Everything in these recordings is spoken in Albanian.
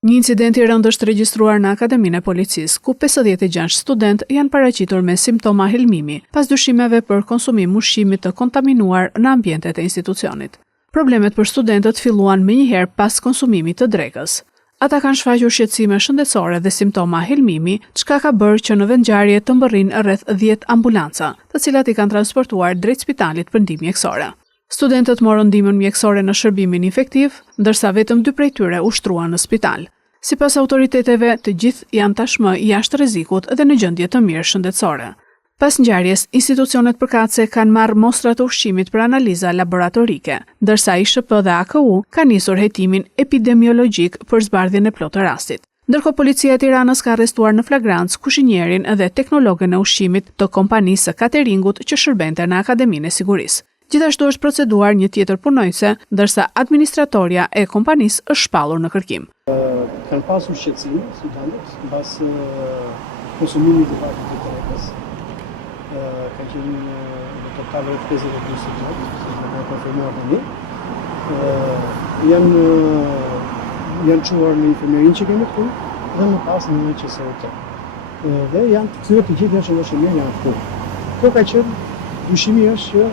Një incident i rënd është regjistruar në Akademinë e Policisë, ku 56 student janë paraqitur me simptoma helmimi pas dyshimeve për konsumim ushqimit të kontaminuar në ambientet e institucionit. Problemet për studentët filluan menjëherë pas konsumimit të drekës. Ata kanë shfaqur shqetësime shëndetësore dhe simptoma helmimi, çka ka bërë që në vendngjarje të mbërrinë rreth 10 ambulanca, të cilat i kanë transportuar drejt spitalit për ndihmë mjekësore. Studentët morën ndihmën mjekësore në shërbimin infektiv, ndërsa vetëm 2 prej tyre u shtruan në spital. Sipas autoriteteve, të gjithë janë tashmë jashtë rrezikut dhe në gjendje të mirë shëndetësore. Pas ngjarjes, institucionet përkatëse kanë marrë mostra të ushqimit për analiza laboratorike, ndërsa ISHP dhe AKU kanë nisur hetimin epidemiologjik për zbardhjen e plotë të rastit. Ndërkohë policia e Tiranës ka arrestuar në flagrancë kushinjerin dhe teknologen e ushqimit të kompanisë së cateringut që shërbente në Akademinë e Sigurisë. Gjithashtu është proceduar një tjetër punojse, ndërsa administratorja e kompanisë është shpallur në kërkim. Kanë pasur shqetësime studentët mbas konsumimit të vajit të drekës. Ka qenë në total rreth 52 studentë, siç më ka konfirmuar tani. Janë çuar në infirmerinë që kemi këtu dhe më pas në QSOT. Dhe janë të gjithë janë shëndetshëm janë këtu. Kjo ka qenë dyshimi është që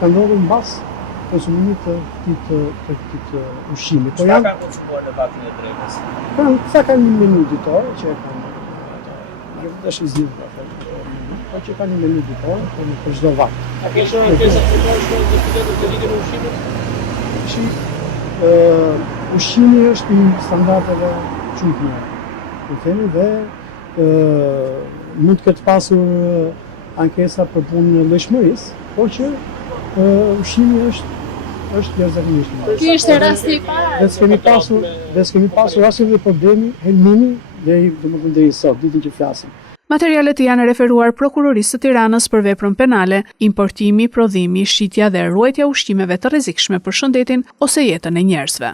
ka ndodhur mbas konsumimit të këtij ushqimi. Po janë konsumuar në vatin e drekës. Kanë një menu ditor që kanë është i zgjidhur po që kanë një menu ditor për çdo vakt. A ke shënuar ankesa për studentët të lidhur me ushqimin? Ushqimi është në standardeve çuqme. Po themi dhe mund të ketë pasur ankesa për punën e lëshmërisë, por që ushqimi është jashtëzakonisht. Ky ishte rasti i parë. Dhe s'kemi pasur asnjë problemi helmimi deri sot, ditën që flasim. Materialet janë referuar Prokurorisë së Tiranës për veprën penale, importimi, prodhimi, shitja dhe ruajtja ushqimeve të rrezikshme për shëndetin ose jetën e njerëzve.